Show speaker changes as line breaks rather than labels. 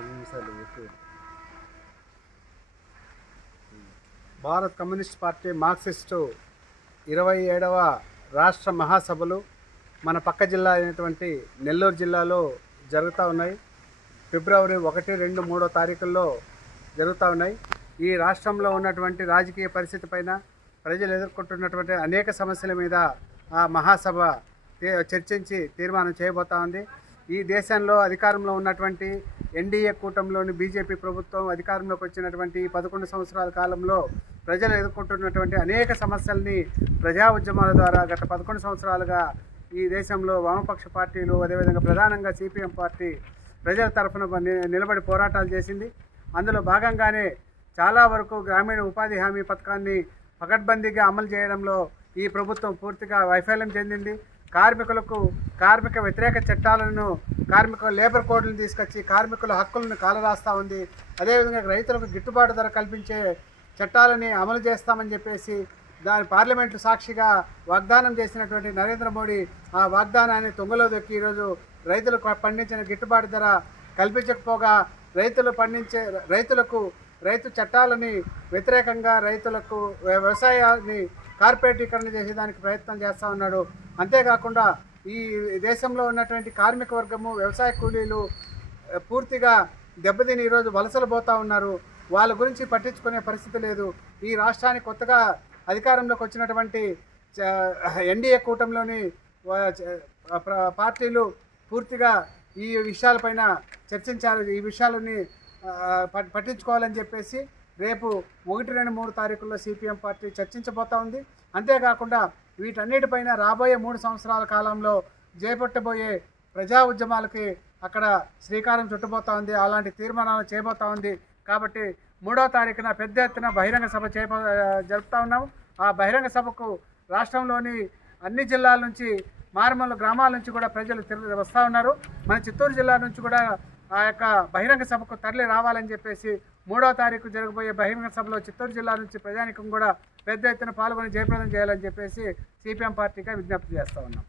Okay Bharat communist party Marxist ఇరవై ఏడవ రాష్ట్ర మహాసభలు మన పక్క జిల్లా అయినటువంటి నెల్లూరు జిల్లాలో జరుగుతూ ఉన్నాయి. ఫిబ్రవరి ఒకటి రెండు మూడో తారీఖుల్లో జరుగుతూ ఉన్నాయి. ఈ రాష్ట్రంలో ఉన్నటువంటి రాజకీయ పరిస్థితి పైన ప్రజలు ఎదుర్కొంటున్నటువంటి అనేక సమస్యల మీద ఆ మహాసభ చర్చించి తీర్మానం చేయబోతా ఉంది. ఈ దేశంలో అధికారంలో ఉన్నటువంటి ఎన్డీఏ కూటమిలోని బీజేపీ ప్రభుత్వం అధికారంలోకి వచ్చినటువంటి పదకొండు సంవత్సరాల కాలంలో ప్రజలు ఎదుర్కొంటున్నటువంటి అనేక సమస్యల్ని ప్రజా ఉద్యమాల ద్వారా గత పదకొండు సంవత్సరాలుగా ఈ దేశంలో వామపక్ష పార్టీలు అదేవిధంగా ప్రధానంగా సిపిఎం పార్టీ ప్రజల తరఫున నిలబడి పోరాటాలు చేసింది. అందులో భాగంగానే చాలా వరకు గ్రామీణ ఉపాధి హామీ పథకాన్ని పకడ్బందీగా అమలు చేయడంలో ఈ ప్రభుత్వం పూర్తిగా వైఫల్యం చెందింది. కార్మికులకు కార్మిక వ్యతిరేక చట్టాలను కార్మిక లేబర్ కోడ్లను తీసుకొచ్చి కార్మికుల హక్కులను కాలరాస్తూ ఉంది. అదేవిధంగా రైతులకు గిట్టుబాటు ధర కల్పించే చట్టాలని అమలు చేస్తామని చెప్పేసి దాని పార్లమెంటు సాక్షిగా వాగ్దానం చేసినటువంటి నరేంద్ర మోడీ ఆ వాగ్దానాన్ని తొంగలో దొక్కి ఈరోజు రైతులకు పండించిన గిట్టుబాటు ధర కల్పించకపోగా రైతులు పండించే రైతులకు రైతు చట్టాలని వ్యతిరేకంగా రైతులకు వ్యవసాయాన్ని కార్పొరేటీకరణ చేసేదానికి ప్రయత్నం చేస్తూ ఉన్నాడు. అంతేకాకుండా ఈ దేశంలో ఉన్నటువంటి కార్మిక వర్గము వ్యవసాయ కూలీలు పూర్తిగా దెబ్బతిని ఈరోజు వలసలు పోతా ఉన్నారు. వాళ్ళ గురించి పట్టించుకునే పరిస్థితి లేదు. ఈ రాష్ట్రానికి కొత్తగా అధికారంలోకి వచ్చినటువంటి ఎన్డీఏ కూటమిలోని పార్టీలు పూర్తిగా ఈ విషయాలపైన చర్చించాలి ఈ విషయాలని పట్టించుకోవాలని చెప్పేసి రేపు ఒకటి రెండు మూడు తారీఖుల్లో సిపిఎం పార్టీ చర్చించబోతా ఉంది. అంతేకాకుండా వీటన్నిటిపైన రాబోయే మూడు సంవత్సరాల కాలంలో చేపట్టబోయే ప్రజా ఉద్యమాలకి అక్కడ శ్రీకారం చుట్టబోతా ఉంది. అలాంటి తీర్మానాలు చేయబోతా ఉంది. కాబట్టి మూడో తారీఖున పెద్ద ఎత్తున బహిరంగ సభ చేప జరుపుతా ఉన్నాము. ఆ బహిరంగ సభకు రాష్ట్రంలోని అన్ని జిల్లాల నుంచి మారుమూల గ్రామాల నుంచి కూడా ప్రజలు తిరిగి వస్తూ ఉన్నారు. మన చిత్తూరు జిల్లా నుంచి కూడా ఆ యొక్క బహిరంగ సభకు తరలి రావాలని చెప్పేసి మూడో తారీఖు జరగబోయే బహిరంగ సభలో చిత్తూరు జిల్లా నుంచి ప్రజానికం కూడా పెద్ద ఎత్తున పాల్గొని జయప్రదం చేయాలని చెప్పేసి సిపిఎం పార్టీగా విజ్ఞప్తి చేస్తూ ఉన్నాం.